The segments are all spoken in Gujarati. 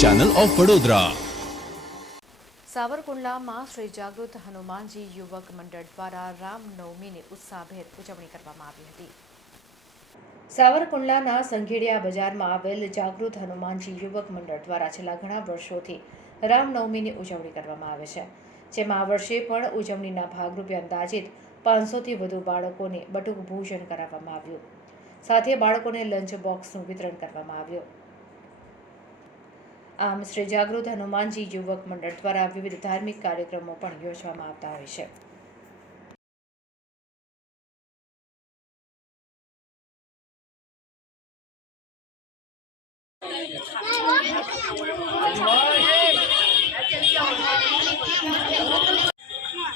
ચેનલ ઓફ વડોદરા સાવરકુંડલામાં શ્રી જાગૃત હનુમાનજી યુવક મંડળ દ્વારા રામનવમીની ઉત્સાહભેર ઉજવણી કરવામાં આવી હતી. સાવરકુંડલાના સંઘેડિયા બજારમાં આવેલ જાગૃત હનુમાનજી યુવક મંડળ દ્વારા છેલ્લા ઘણા વર્ષોથી રામનવમીની ઉજવણી કરવામાં આવે છે. જેમાં આ વર્ષે પણ ઉજવણીના ભાગરૂપે અંદાજિત પાંચસોથી વધુ બાળકોને બટુક ભોજન કરાવવામાં આવ્યું. સાથે બાળકોને લંચ બોક્સનું વિતરણ કરવામાં આવ્યું. આમ શ્રી જાગૃત હનુમાનજી યુવક મંડળ દ્વારા વિવિધ ધાર્મિક કાર્યક્રમો પણ યોજવામાં આવતા હોય છે.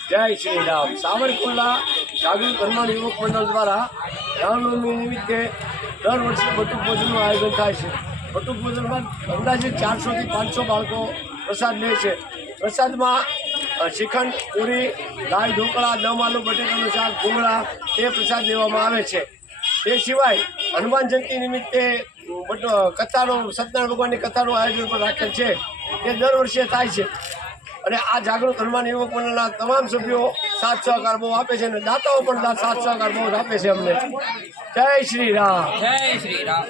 જય શ્રી રામ સાવરકુંડલા જાગૃત હનુમાન યુવક મંડળ દ્વારા રામનવમી નિમિત્તે દર વર્ષે બધું ભોજનનું આયોજન થાય છે. બટુક ભોજનમાં અંદાજે ચારસોથી પાંચસો બાળકો પ્રસાદ લે છે. પ્રસાદમાં શ્રીખંડ, પૂરી દાળ ઢોકળા દમ આલુ, બટેટાનું શાક, ભૂંગળા તે પ્રસાદ લેવામાં આવે છે. તે સિવાય હનુમાન જયંતિ નિમિત્તે કથાનો, સત્યનારાયણ ભગવાનની કથાનું આયોજન પણ રાખેલ છે. તે દર વર્ષે થાય છે. અને આ જાગૃત હનુમાન યુવક મંડળના તમામ સભ્યો સાથ સહકાર બહુ આપે છે અને દાતાઓ પણ સાથ સહકાર બહુ આપે છે અમને. જય શ્રી રામ. જય શ્રી રામ.